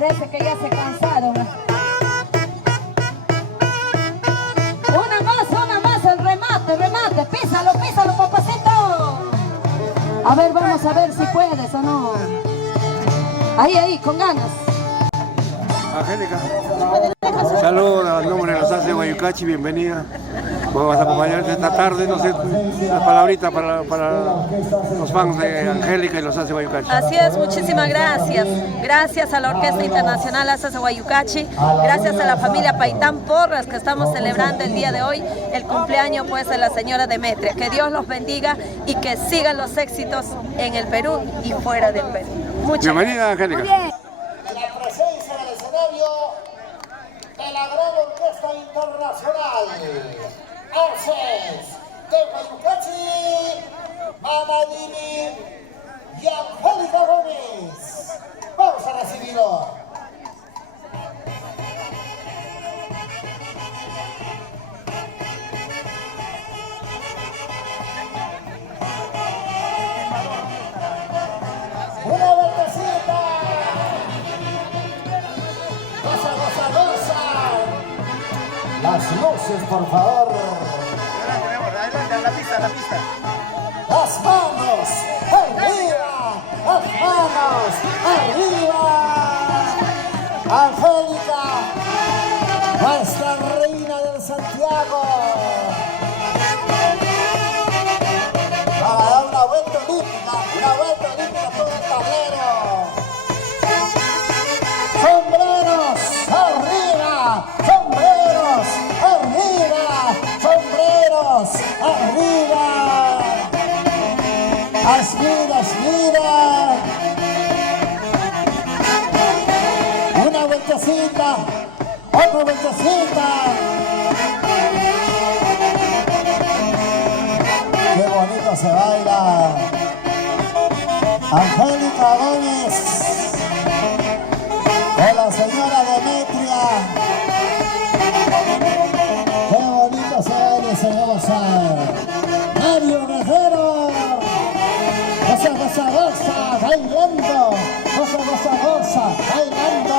Parece que ya se cansaron. Una más, el remate, písalo, papacito. A ver, vamos a ver si puedes o no. Ahí, con ganas. Angélica, saludos al nombre de los Haces de Guayucachi, bienvenida. Vamos a acompañarte esta tarde, no sé, la palabrita para los fans de Angélica y los Haces de Guayucachi. Así es, muchísimas gracias. Gracias a la Orquesta Internacional Haces de Guayucachi, gracias a la familia Paitán Porras que estamos celebrando el día de hoy, el cumpleaños pues de la señora Demetria. Que Dios los bendiga y que sigan los éxitos en el Perú y fuera del Perú. Bienvenida, Angélica. Muy bien. La presencia del escenario de la gran orquesta internacional Haces de Guayucachi, Mamadini y Angélica Gómez. Vamos a recibirlo. Una vueltecita. Goza. Las luces, por favor. Adelante, la pista. Las manos arriba. Angélica, nuestra reina del Santiago. Va a dar una vuelta olímpica todo el tablero. Sombreros arriba. Mira. Una vueltecita, otra vueltecita. Qué bonito se baila. Angélica Gómez o la señora Demetria. Qué bonito se baila y se goza. Mario Guerrero. Goza, bailando. Goza, bailando.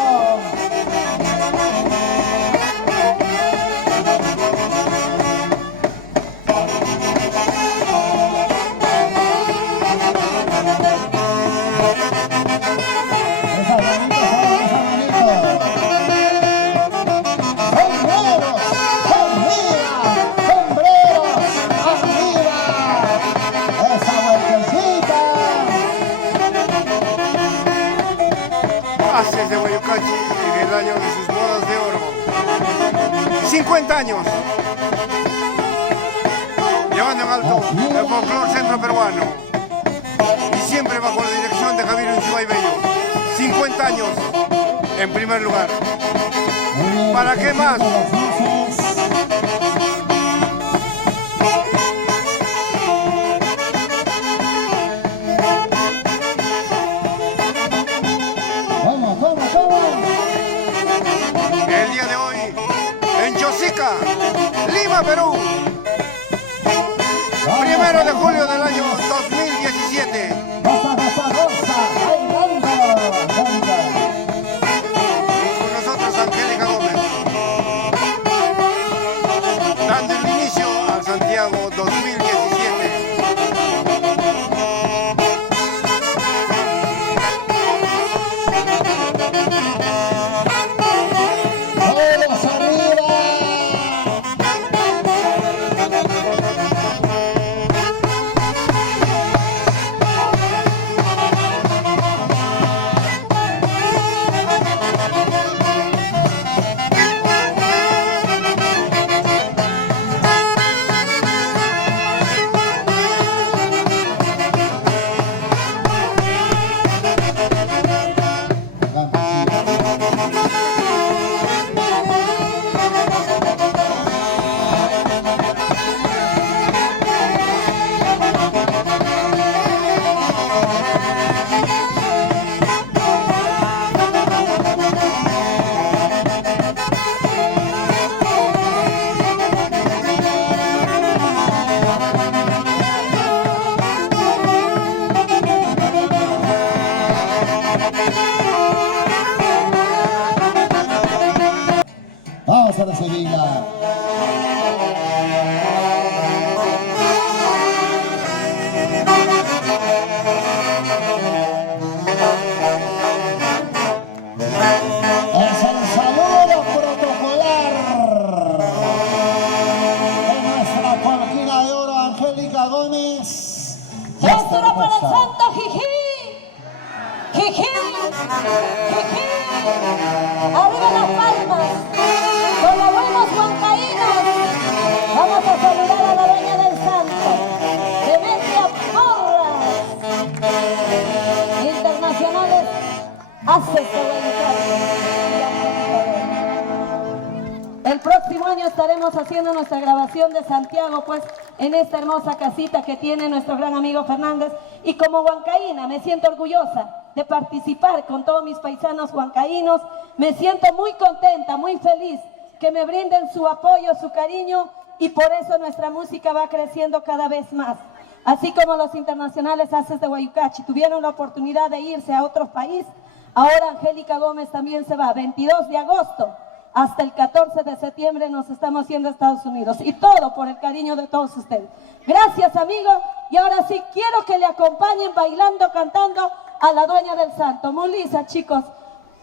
Haces de Guayucachi en el año de sus bodas de oro. 50 años. Llevando en alto el folclore centro peruano. Y siempre bajo la dirección de Javier Unchibay Bello. 50 años en primer lugar. ¿Para qué más? El día de hoy en Chosica, Lima, Perú. 1 de julio del año 2017. Y con nosotros Angélica Gómez. Dando el inicio al Santiago 2017. bendiga. Es el saludo protocolar de nuestra Polquina de Oro, Angélica Gómez. ¡Trasura para el santo Jijí! ¡Jijí! ¡Jijí! ¡Arriba las palmas! ¡Con los buenos huancaínos! Vamos a saludar a la dueña del santo, Demetria Porras, internacionales, hace el próximo año estaremos haciendo nuestra grabación de Santiago, pues en esta hermosa casita que tiene nuestro gran amigo Fernández. Y como huancaína me siento orgullosa de participar con todos mis paisanos huancaínos. Me siento muy contenta, muy feliz que me brinden su apoyo, su cariño, y por eso nuestra música va creciendo cada vez más. Así como los internacionales Haces de Guayucachi tuvieron la oportunidad de irse a otro país, ahora Angélica Gómez también se va. 22 de agosto hasta el 14 de septiembre nos estamos yendo a Estados Unidos. Y todo por el cariño de todos ustedes. Gracias, amigos. Y ahora sí quiero que le acompañen bailando, cantando a la dueña del santo. Muy lisa, chicos.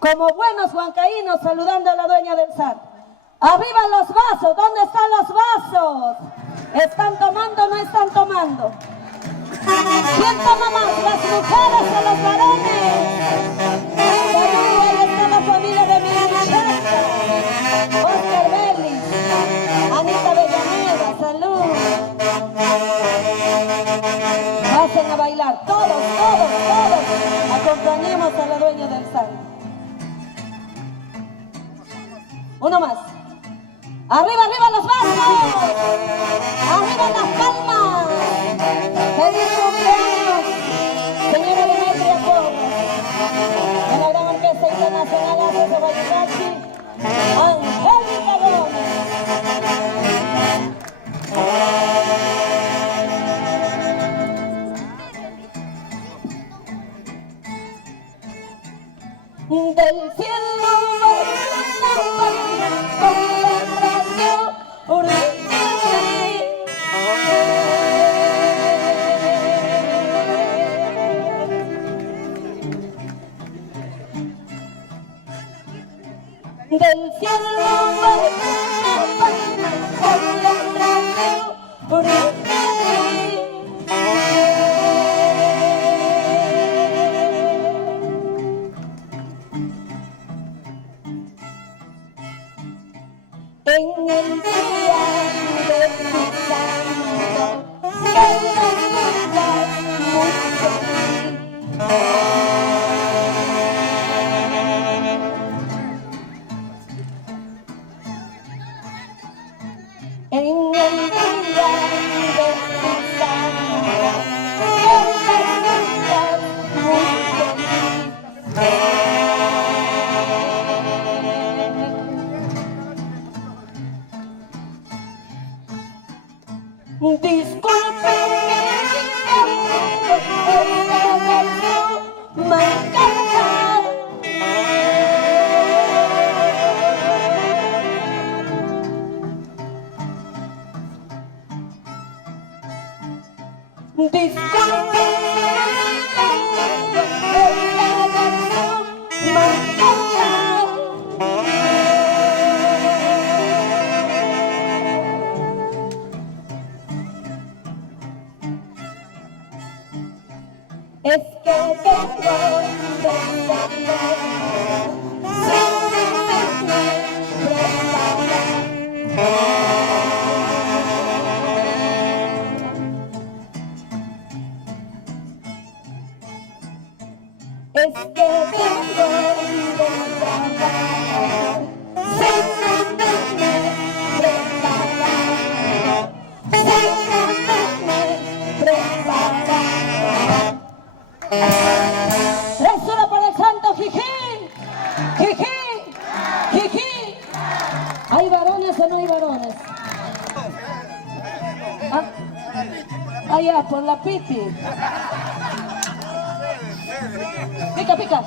Como buenos huancaínos, saludando a la dueña del santo. ¡Arriba los vasos! ¿Dónde están los vasos? ¿Están tomando o no están tomando? ¿Quién toma más? ¿Las mujeres o los varones? Salud, ahí está la familia de Miranchata. Oscar Vélez, Anita Bellaneda, salud. Pasen a bailar, todos, todos, todos. Acompañemos a la dueña del santo. Uno más. ¡Arriba, arriba los vasos! ¡Arriba las palmas! ¡Feliz cumpleaños, señora Demetria Porras, de la gran Orquesta Internacional Haces de Guayucachi, Angélica Gómez! Del cielo del cielo en el día de tu santo, que nos das mucho en el día de tu santo, que nos das mucho discúlpeme, me encanta. Discúlpeme, me encanta. Es que vengo de es que vengo de trabajar, sin ¡Resura por el santo Jijí! ¡Jijí! ¡Jijí! ¿Hay varones o no hay varones? ¿Ah? Allá, por la pipi. Pica, pica.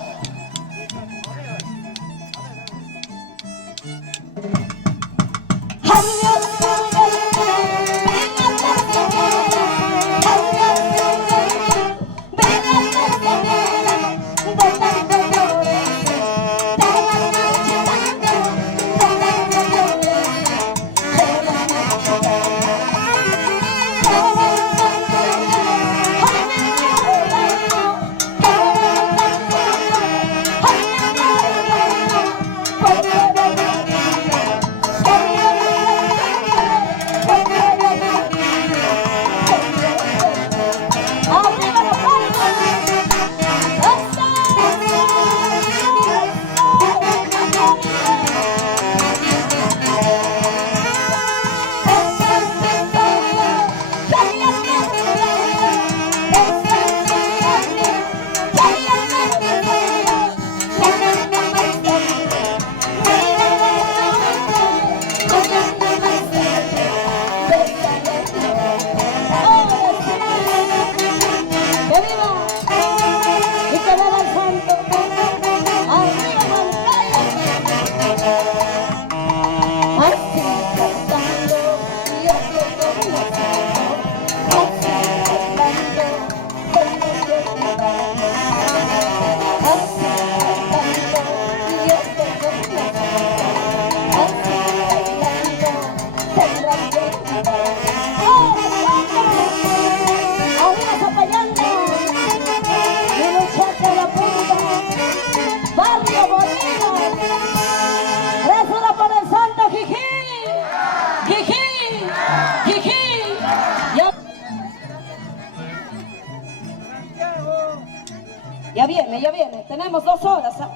tenemos 2 horas. ¿Ah?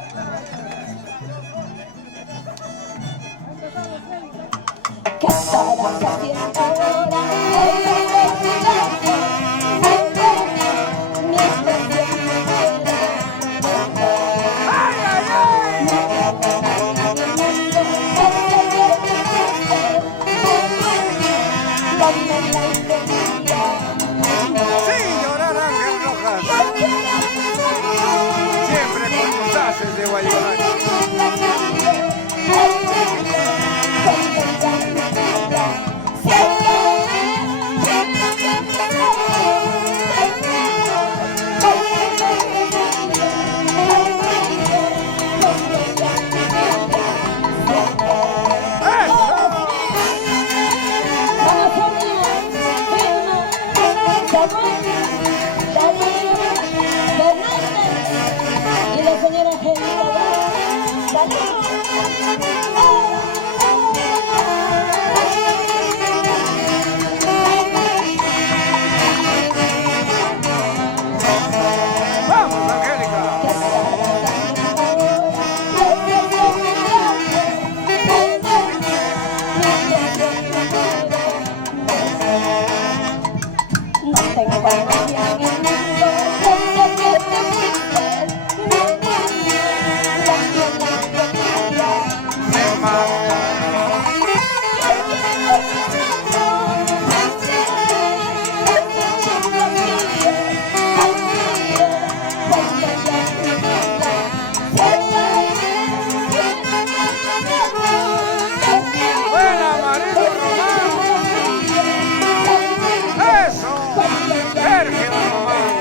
¿Qué estarás haciendo ahora? Señora Ángel Rojas, siempre con tus haces de Guayucachi. Y la señora Angelita, ¡Vamos, Angélica! no tengo nadie en el mundo. ¡Buena, Marido Román! ¡Eso! ¡Sergio Román!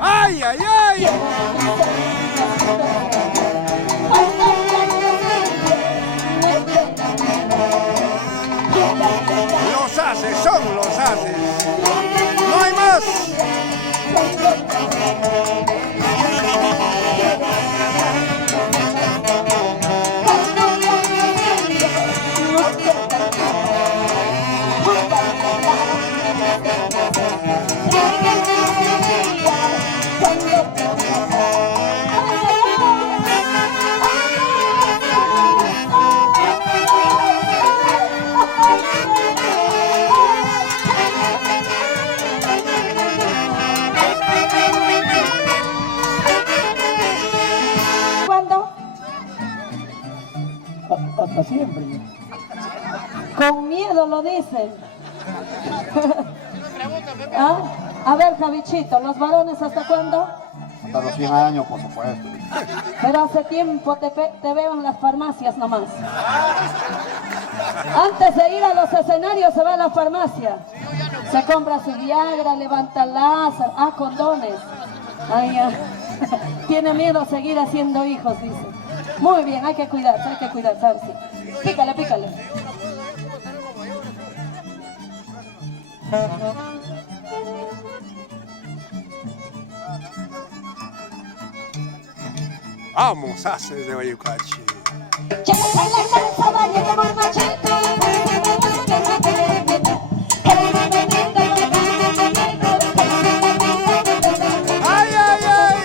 ¡Ay, ay, ay! Los haces son los haces. ¡No hay más! ¿Cuándo? Hasta siempre. Con miedo lo dicen. ¿Ah? A ver, Javichito, ¿los varones hasta cuándo? Hasta los 100 años, por supuesto. Pero hace tiempo te veo en las farmacias nomás. Antes de ir a los escenarios se va a la farmacia. Se compra su Viagra, levanta láser, condones. Ay, ya. Tiene miedo a seguir haciendo hijos, dice. Muy bien, hay que cuidarse, a ver si. Pícale, pícale. ¡Vamos, haces de Guayucachi! ¡Ay, ay, ay!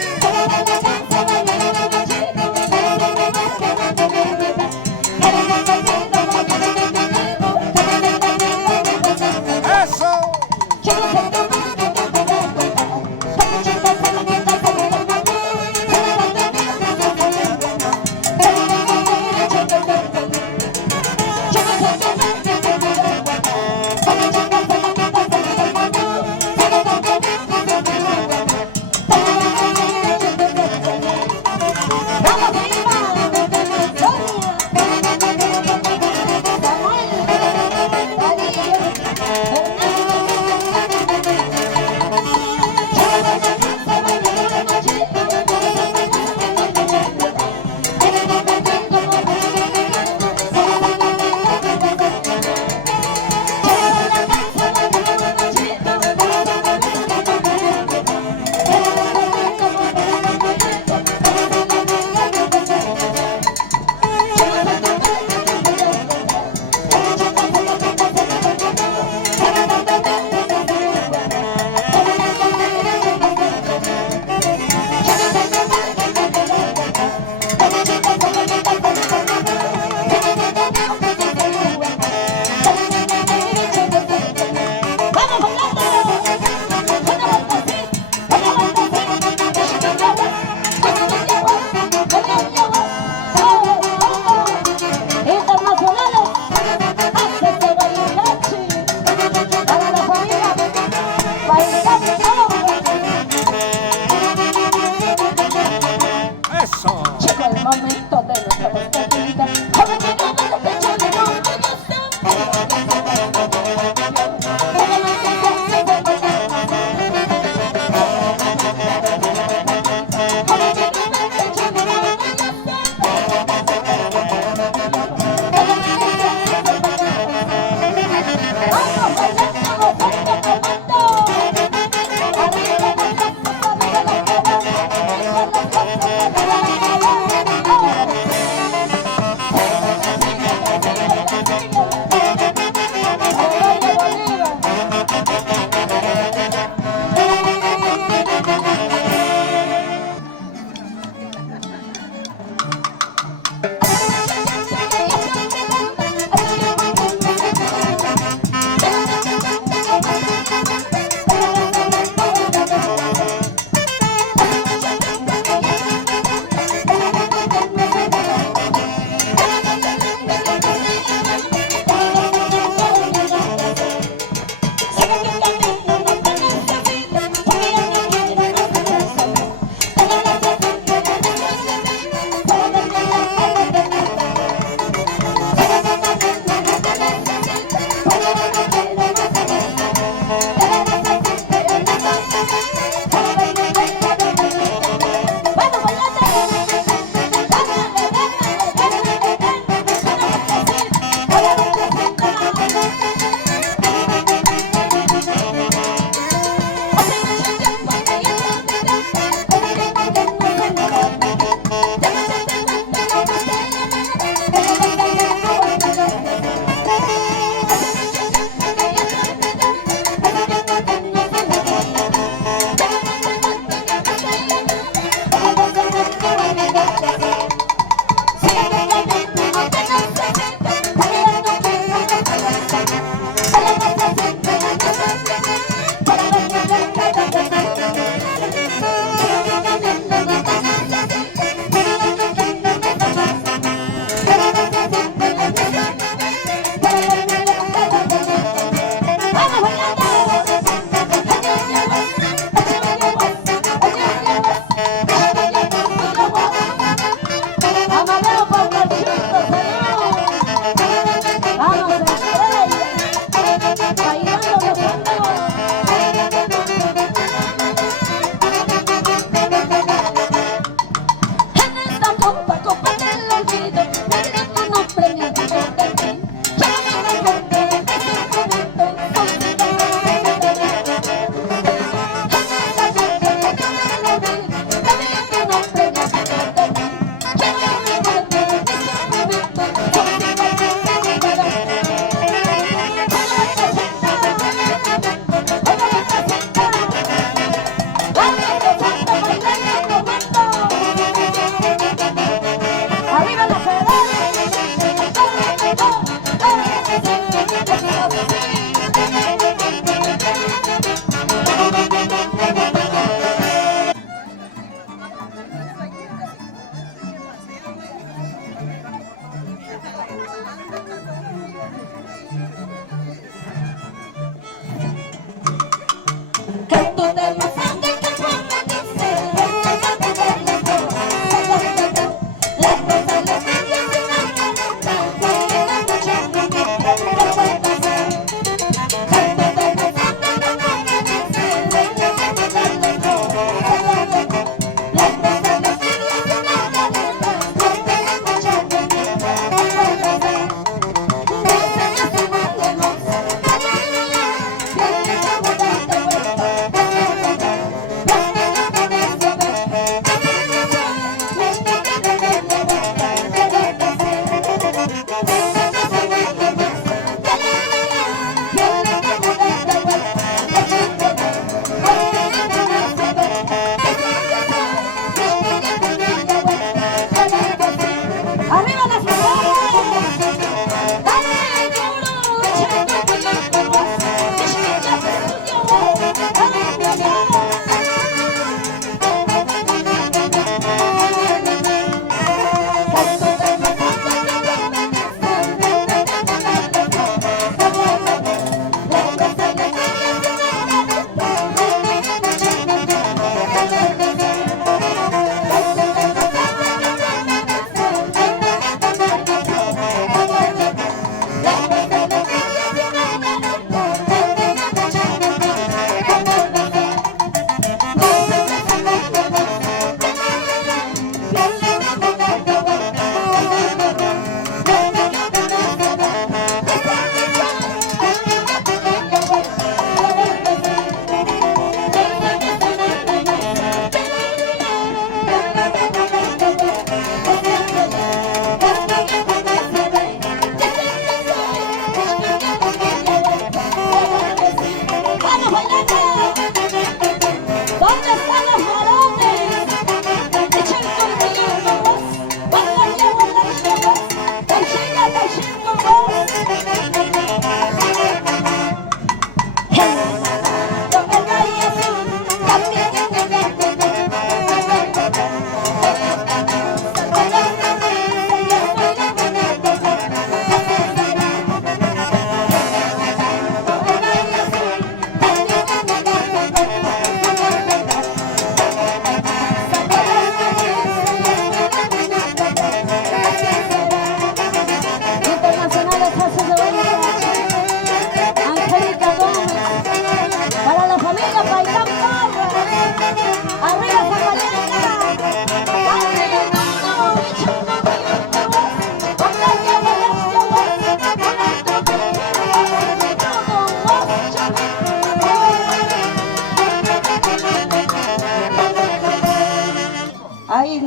¡Eso!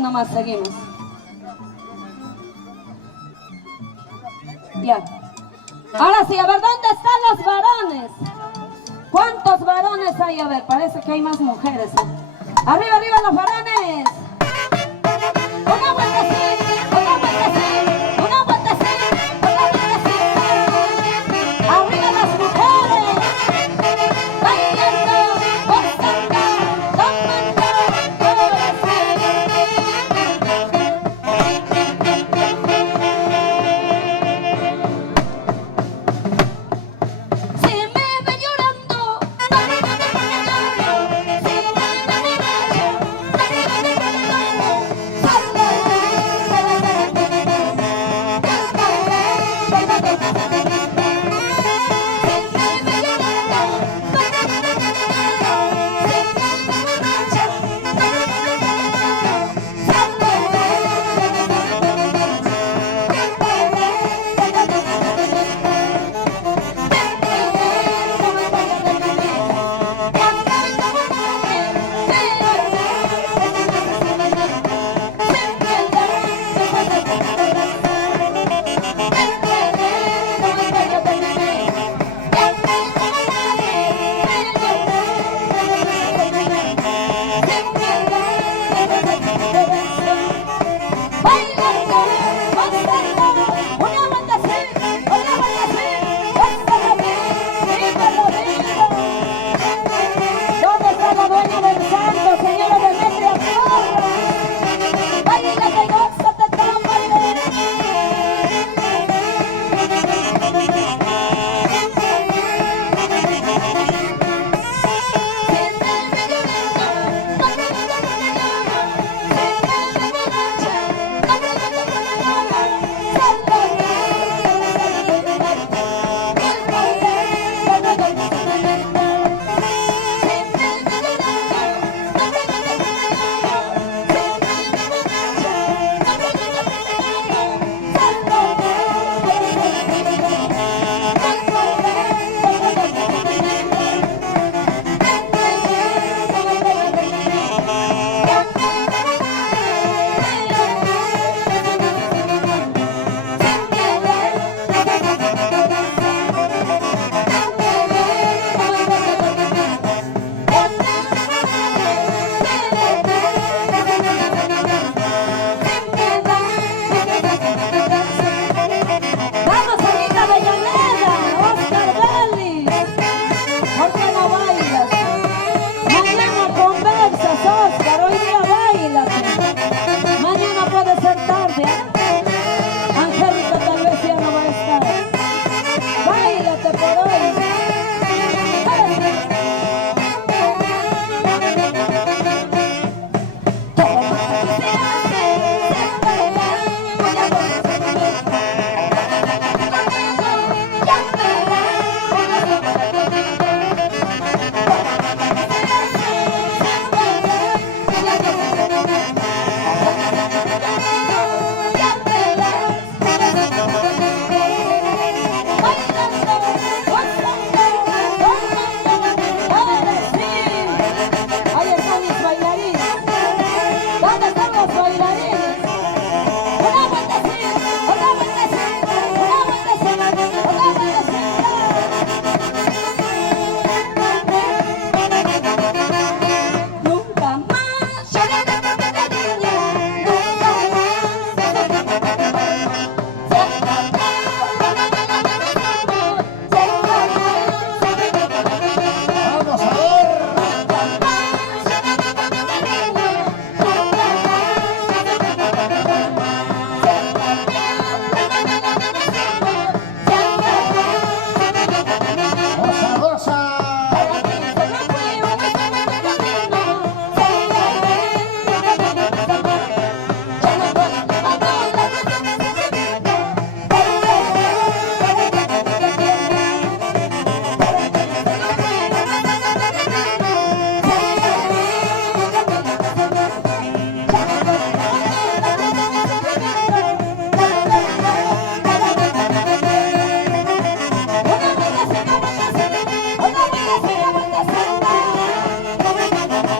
nomás seguimos. Ya. Ahora sí, a ver, ¿dónde están los varones? ¿Cuántos varones hay? A ver, parece que hay más mujeres. Arriba, arriba los varones. Una vuelta así, una vuelta así, una vuelta así, una vuelta así. Arriba las mujeres. Bailando, gozando, tomando corazón. Si me ven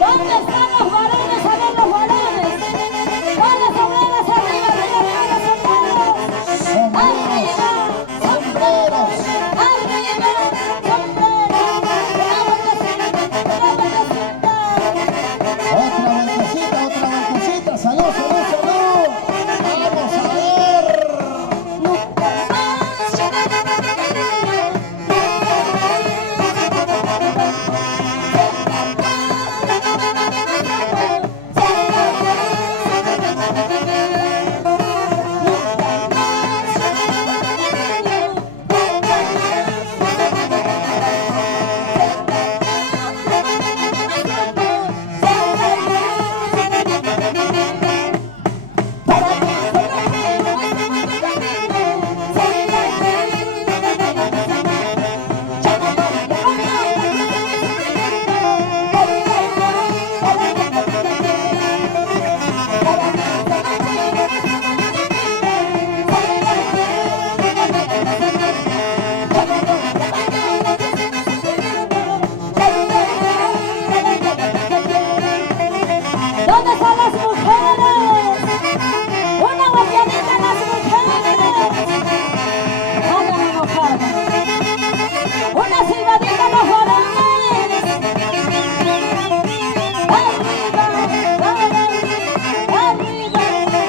¿Dónde están los varones? A ver los varones. Con las sombreras arriba, arriba, arriba, sombreros. Arriba, sombreros. Arriba, sombreros. Una vueltecita, una vueltecita. Otra vueltecita. Salud, salud, salud. Vamos a ver. Nunca más. ¿Dónde están las mujeres? Una guardianita a las mujeres. Hagan enojar. Una silbadita a los varones. Arriba, varones. Arriba,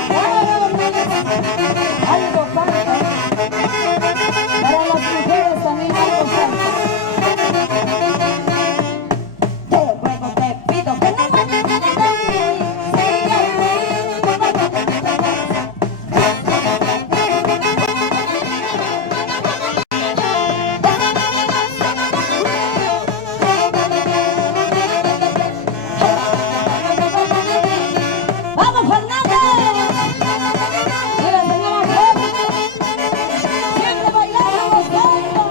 varones. Algo falta. Para las mujeres también algo falta. Te ruego, te pido que no me dejes de mí. ¡Vamos, Fernández! Y la señora Jorge, siempre bailando los tangos.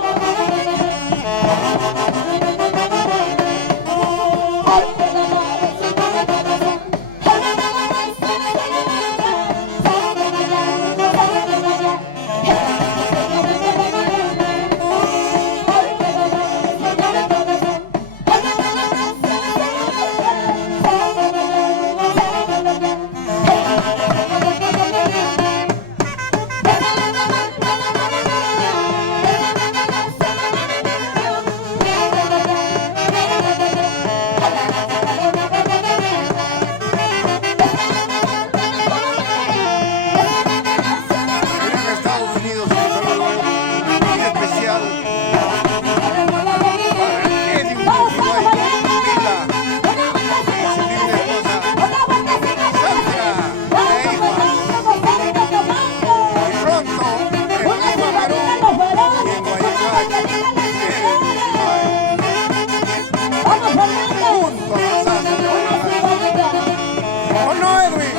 En Estados Unidos, un saludo muy especial para Eddie Uruguay, Lila, su linda esposa, Sandra, y pronto en Lima, Perú, y en Guayaquil, ¡Vamos, Fernández! juntos nos hacen trabajar. ¿O no, Edwin?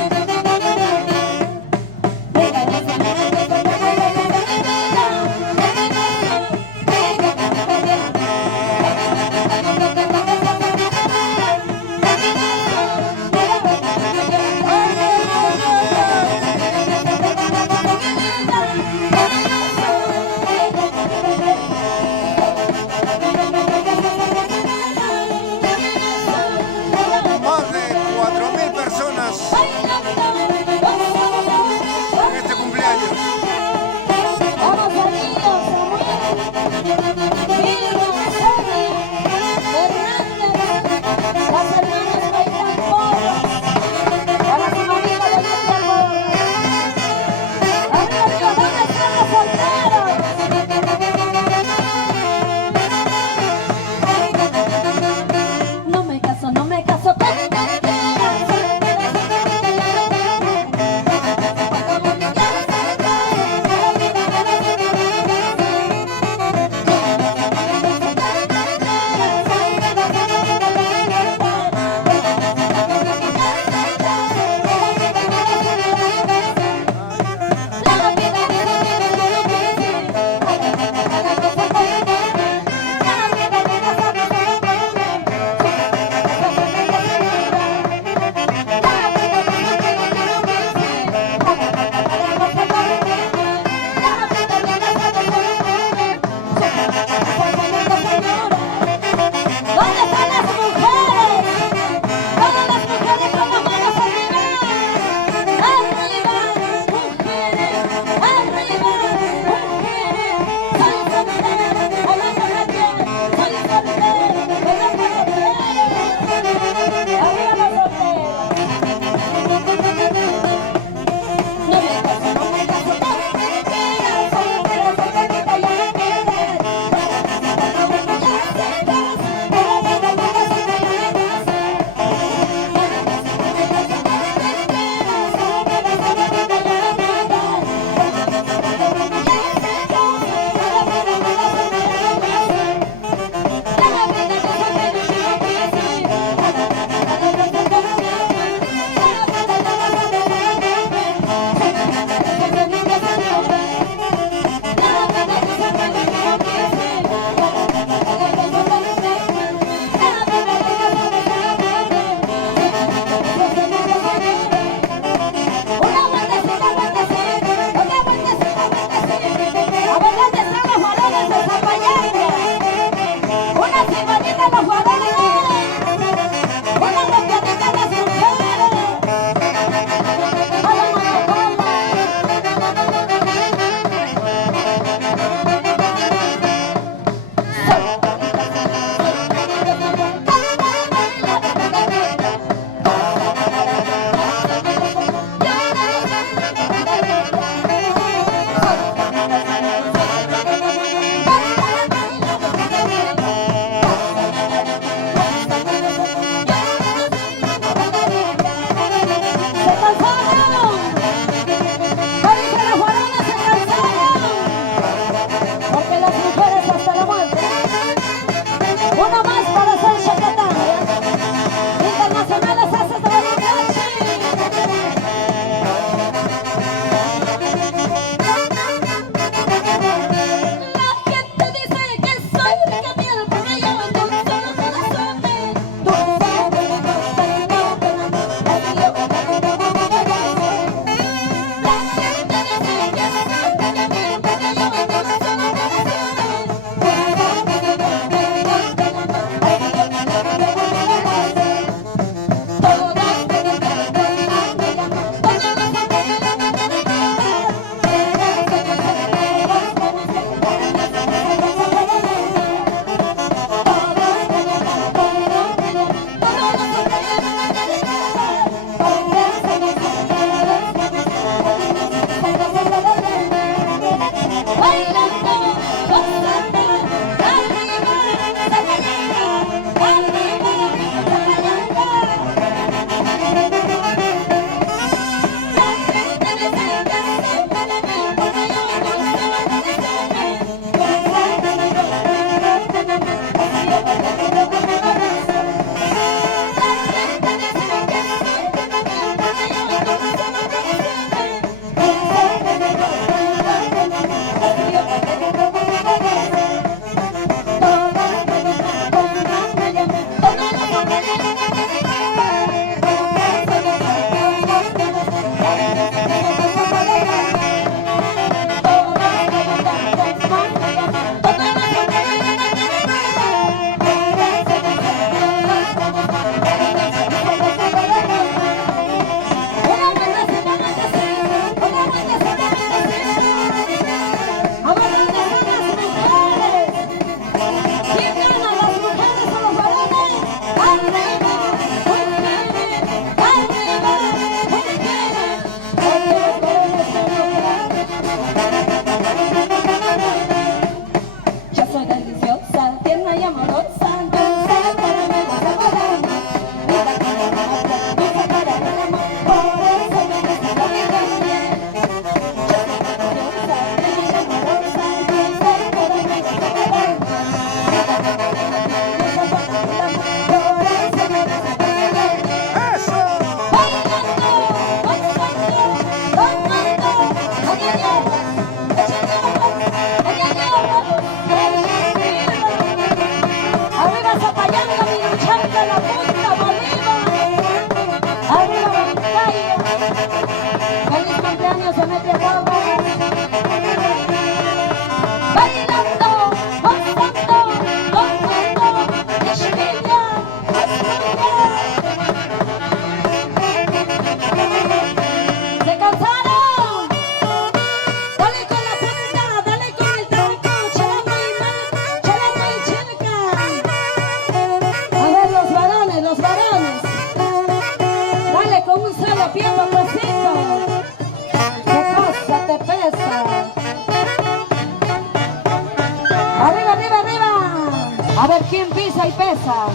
A ver quién pisa y pesa.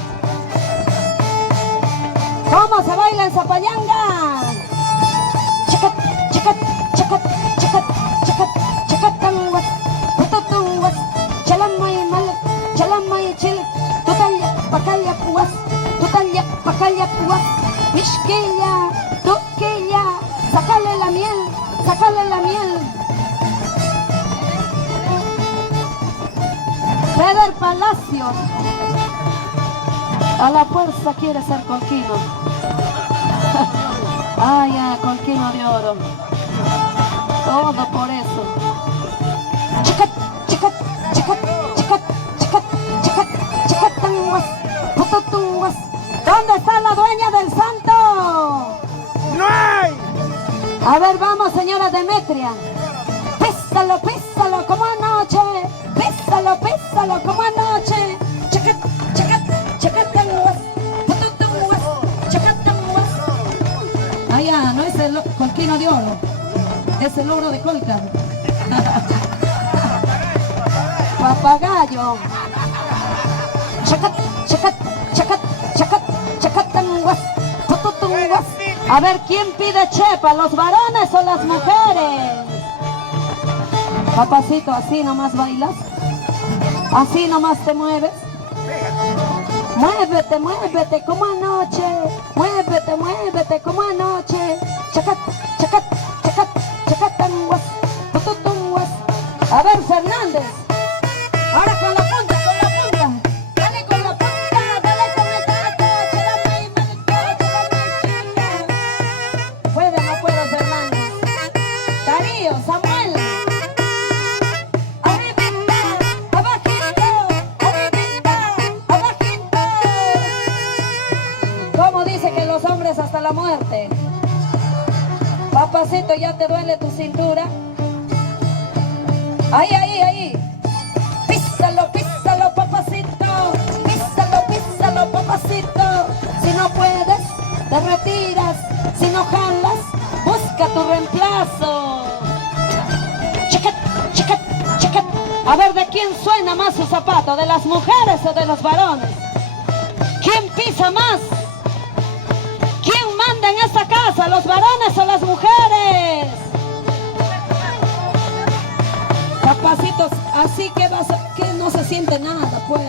¿Cómo se baila en Zapallanga? Chacat, chacat, chacat, chacat, chacat, chacatanguas, pututunguas, chalamay mal, chalamay chil, tutalla, pacalla puas, tutalla, pacalla puas, mishquilla, tuquilla, sácale la miel, sácale la miel. Feder Palacios, a la fuerza quiere ser colquino. Ay, colquino de oro. Todo por eso. Chicat, chicat, chicat, chicat, chicat, chicat, chicatanguas, pututunguas. ¿Dónde está la dueña del santo? ¡No hay! A ver, vamos, señora Demetria. Písalo, písalo como anoche. Písalo, písalo como anoche. Chacat, chacat, chacatanguas, pututunguas, chacatanguas. Ah, ya, no es el colquino de oro. Es el oro de colca. Papagayo. Chacat, chacat, chacat, chacat, chacatanguas, pututunguas. A ver, ¿quién pide chepa? ¿Los varones o las mujeres? Papacito, así nomás bailas. Así nomás te mueves. Muévete, muévete como anoche. Muévete, muévete como anoche. Chacat, chacat, chacat, chacatanguas, pututunguas. A ver, Fernández. Ahora con la punta, con la punta. Dale con la punta, dale con el taco. Chalamay, malco, chalamay, chinga. ¿Puede o no puedo, Fernández? Darío, Samuel. Hasta la muerte. Papacito, ¿ya te duele tu cintura? Ahí, ahí, ahí. Písalo, písalo, papacito. Písalo, písalo, papacito. Si no puedes, te retiras. Si no jalas, busca tu reemplazo. Chicat, chicat, chicat. A ver, ¿de quién suena más su zapato? ¿De las mujeres o de los varones? que no se siente nada, pues.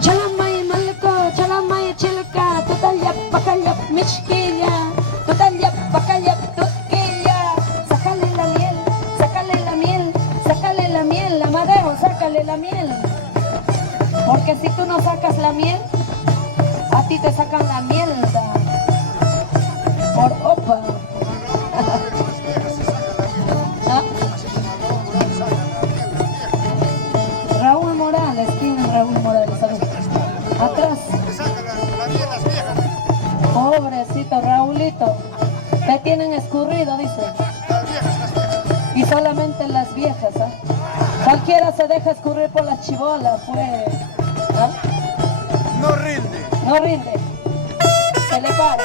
Chalamay malco, chalamay chilca, totalya pacaya michquilla, totalya pacaya tutquilla. Sácale la miel, sácale la miel, sácale la miel, Amadeo, sácale la miel. Porque si tú no sacas la miel, a ti te sacan la mierda. Por opa. ¿Ah? Raúl Morales, ¿quién es Raúl Morales? A ver. Atrás. Pobrecito Raulito. Te tienen escurrido, dice. Y solamente las viejas, ¿ah? Cualquiera se deja escurrir por las chibolas, pues. ¿Ah? No rinde. No rinde. Se le para.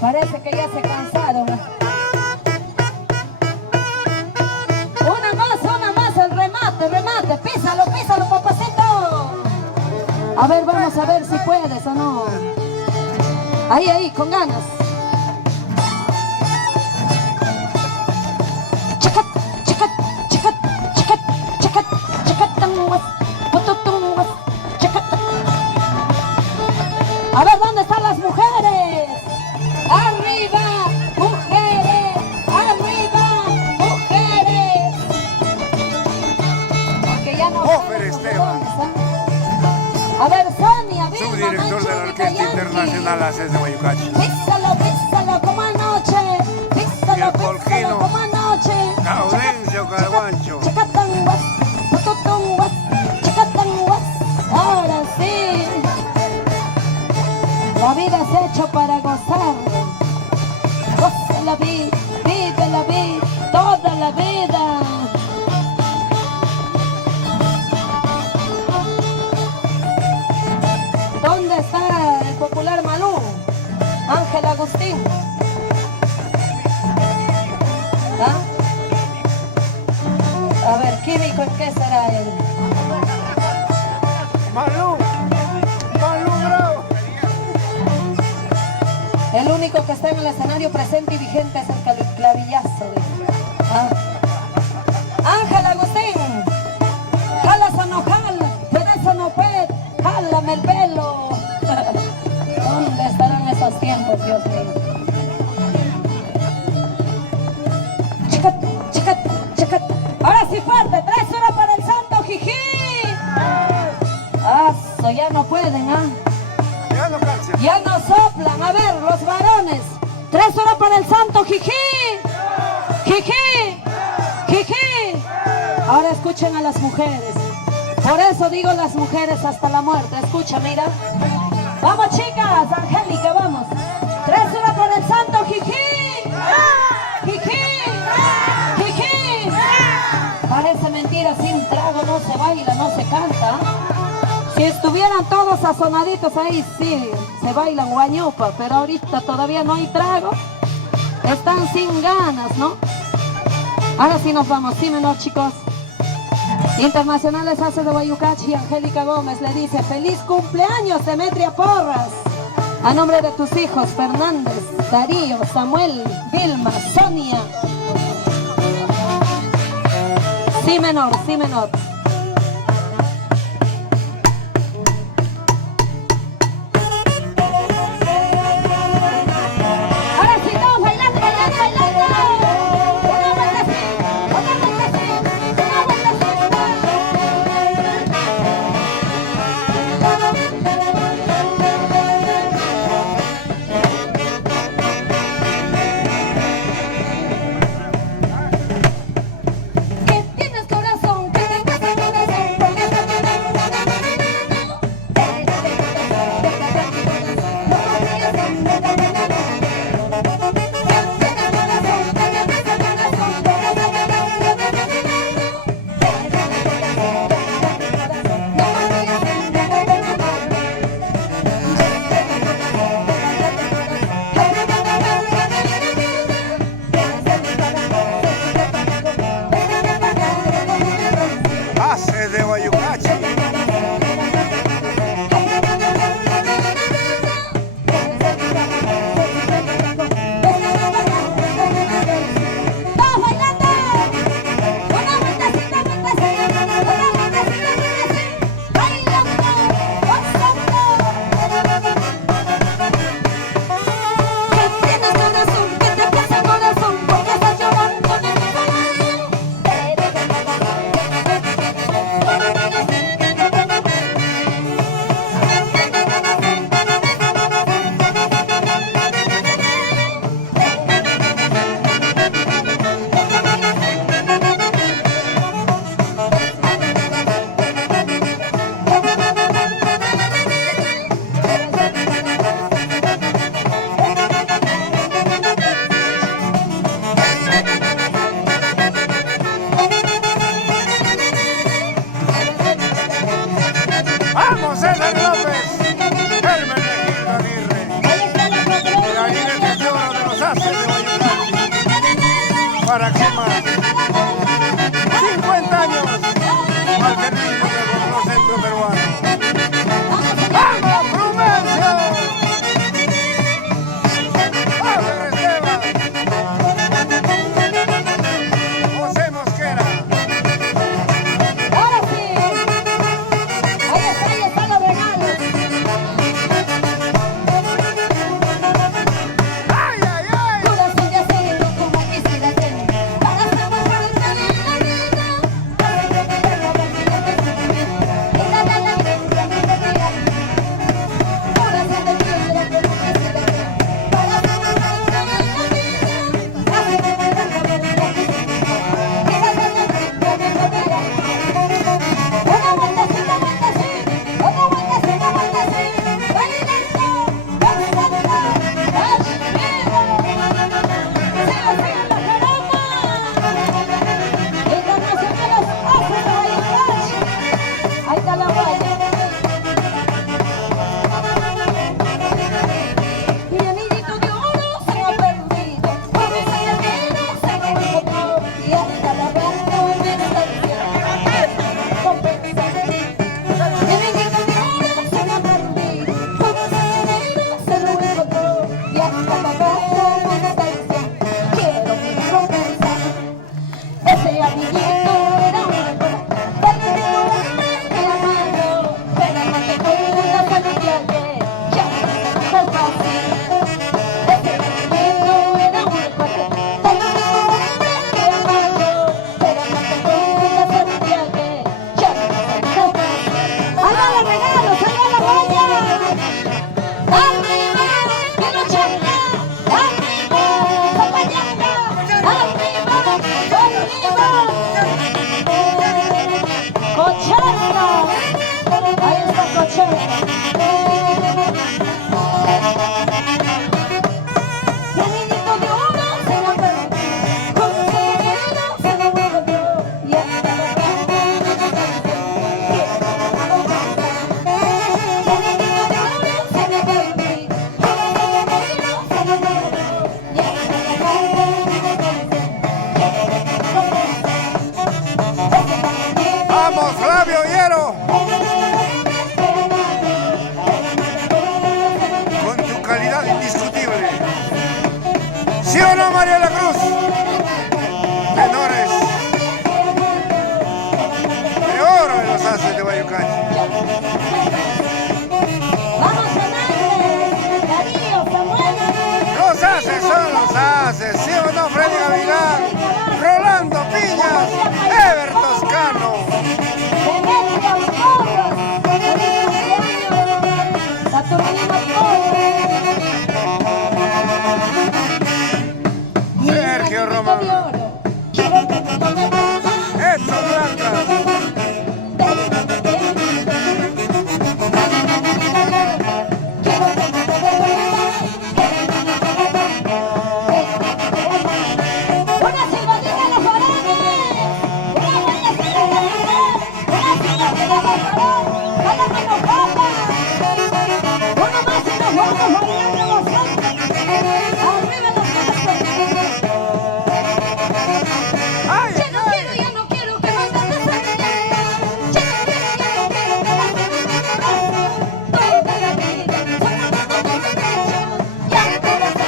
Parece que ya se cansaron. Una más, el remate, písalo, papacito. A ver, vamos a ver si puedes o no. Ahí, con ganas. Chicat, chicat, chicat, chicat, chicat, chicat, tanguas, pututunguas, chicat. A ver, ¿dónde están las mujeres? ¡Arriba, mujeres! ¡Arriba, mujeres! Porque ya no... Ofer Esteban. A ver, Sonia, Vilma, Subdirector de la Orquesta Internacional ACES de Guayucachi. Písalo como anoche. Písalo como anoche. Gaudencio Carguancho. Chicatanguas, pututunguas, chicatanguas. Ahora sí. La vida es hecha para gozar. Goza la vida, vive la vida, toda la vida. ¿Dónde está el popular Malú? Ángel Agustín. ¿Ah? A ver, químico, ¿en qué será él? Malú Bravo. El único que está en el escenario presente y vigente es el clavillazo. ¿Ah? Ángel Agustín. Jalas o no jala, puedes o no puedes, jálame el pelo. ¿Dónde estarán esos tiempos, Dios mío? Chicat, chicat, chicat. Ahora sí fuerte, 3 horas para el santo Jijí. Aso, ya no pueden, ¿ah? Ya no cansa. Ya no soplan. A ver, los varones. 3 horas para el santo Jijí. Jijí. Jijí. Ahora escuchen a las mujeres. Por eso digo las mujeres hasta la muerte. Escucha, mira. Vamos, chicas. Angélica, vamos. 3 horas para el santo Jijí. Jijí. Jijí. Parece mentira, sin trago no se baila, no se canta. Si estuvieran todos sazonaditos ahí, sí, se bailan guañupa, pero ahorita todavía no hay trago. Están sin ganas, ¿no? Ahora sí nos vamos, sí menor, chicos. Internacionales ACES de Guayucachi, Angélica Gómez le dice: feliz cumpleaños, Demetria Porras. A nombre de tus hijos, Fernández, Darío, Samuel, Vilma, Sonia. Sí menor, sí menor. Ahora sí, todos bailando, bailando, bailando. Una vuelta así, otra vuelta así, una vuelta así. ¿Qué tienes, corazón? ¿Qué te pasa? ¿Sí o no, María la Cruz? Menores de oro en los haces de Guayucachi. Vamos Fernández, Darío, Samuel. Los haces son los haces, ¿sí o no, Freddy Gavilán? Rolando Piñas, Ever Toscano. Demetria Porras, feliz cumpleaños. Saturnino Porras. Sergio Román. Edson Blanca. Una silbadita a los varones. Una bailecita de mujer. Una silbadita de los varones. A la mano copa. Uno más y nos vamos bailando nosotros. Arriba los brazos. ¡Ay, Ya no quiero que no andes desanimando. Ya no quiero que no toda la vida, sacando de pecho. Ya no quiero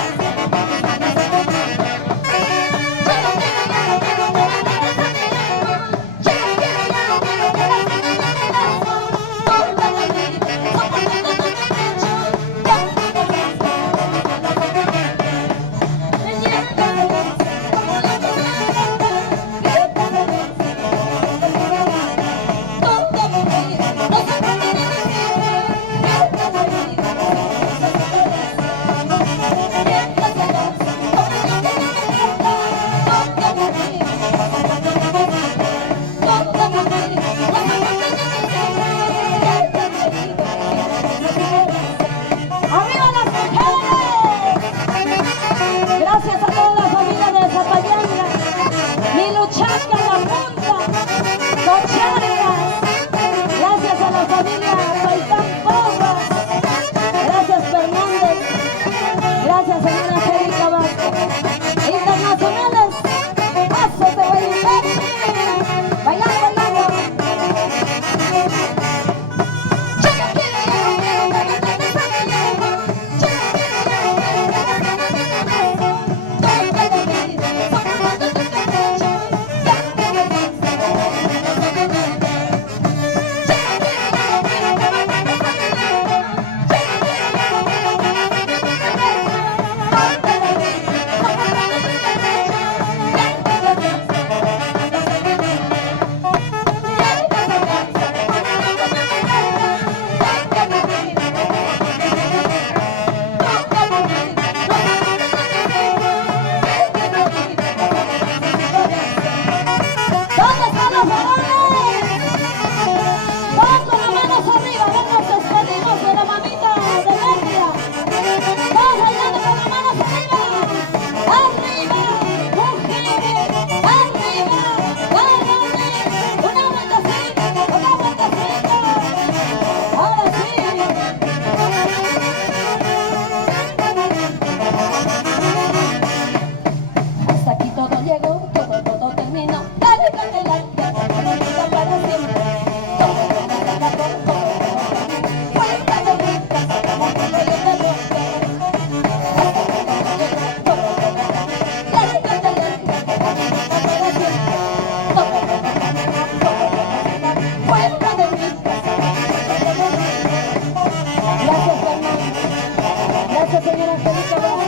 ¡arriba las mujeres! Gracias a toda la familia de Zapayanga, Miluchaca, La Punta, Cochargas. Gracias a la familia Paitán Porras. Gracias Fernández. Gracias señora Angélica Vázquez. Internacionales, pasos de Guayucachi. Bailando, bailando. ¿Dónde están los varones? Todos con las manos arriba, ven, nos despedimos de la mamita Demetria. Todos bailando con las manos arriba. Arriba, mujeres, arriba, varones. Una vueltecita, una vueltecita. Ahora sí. Hasta aquí todo llegó, todo terminó. Dale, candela, vida para siempre. Todo termina con todo. Fuerza de vida, sacamos el rollo de golpe. Hasta aquí todo llegó, todo terminó. Dale, candela, vida para siempre. Todo termina con todo. Fuerza de vida, sacamos el rollo de golpe. Gracias, Fernando. Gracias, señora Angélica Vázquez.